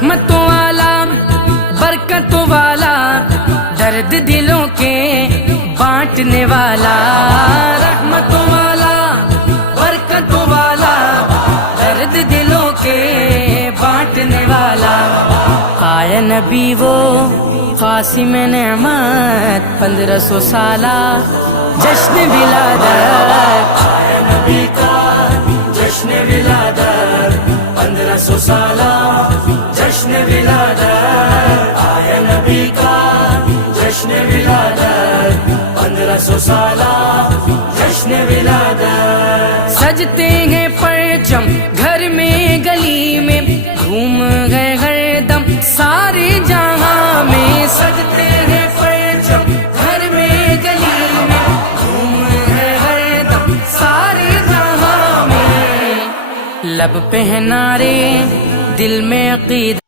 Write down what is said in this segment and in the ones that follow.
रहमतों वाला बरकतों वाला दर्द दिलों के बांटने वाला, रहमतों वाला बरकतों वाला दर्द दिलों के बांटने वाला। आया नबी वो कासिम नेमत 1500 साला जश्न विलादत। आया नबी का जश्न विलादत 1500 साला जश्न विलादत। आया नबी का जश्न विलादत 1500 साला जश्न विलादत। सजते हैं परचम घर में गली में, घूम गए हरदम सारे जहां में। सजते हैं परचम घर में गली में, घूम गए हरदम सारे जहां में। लब पे है नारे दिल में अकीदा।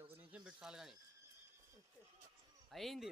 ఒక నిమిషం పెట్టి చాలు కానీ అయింది.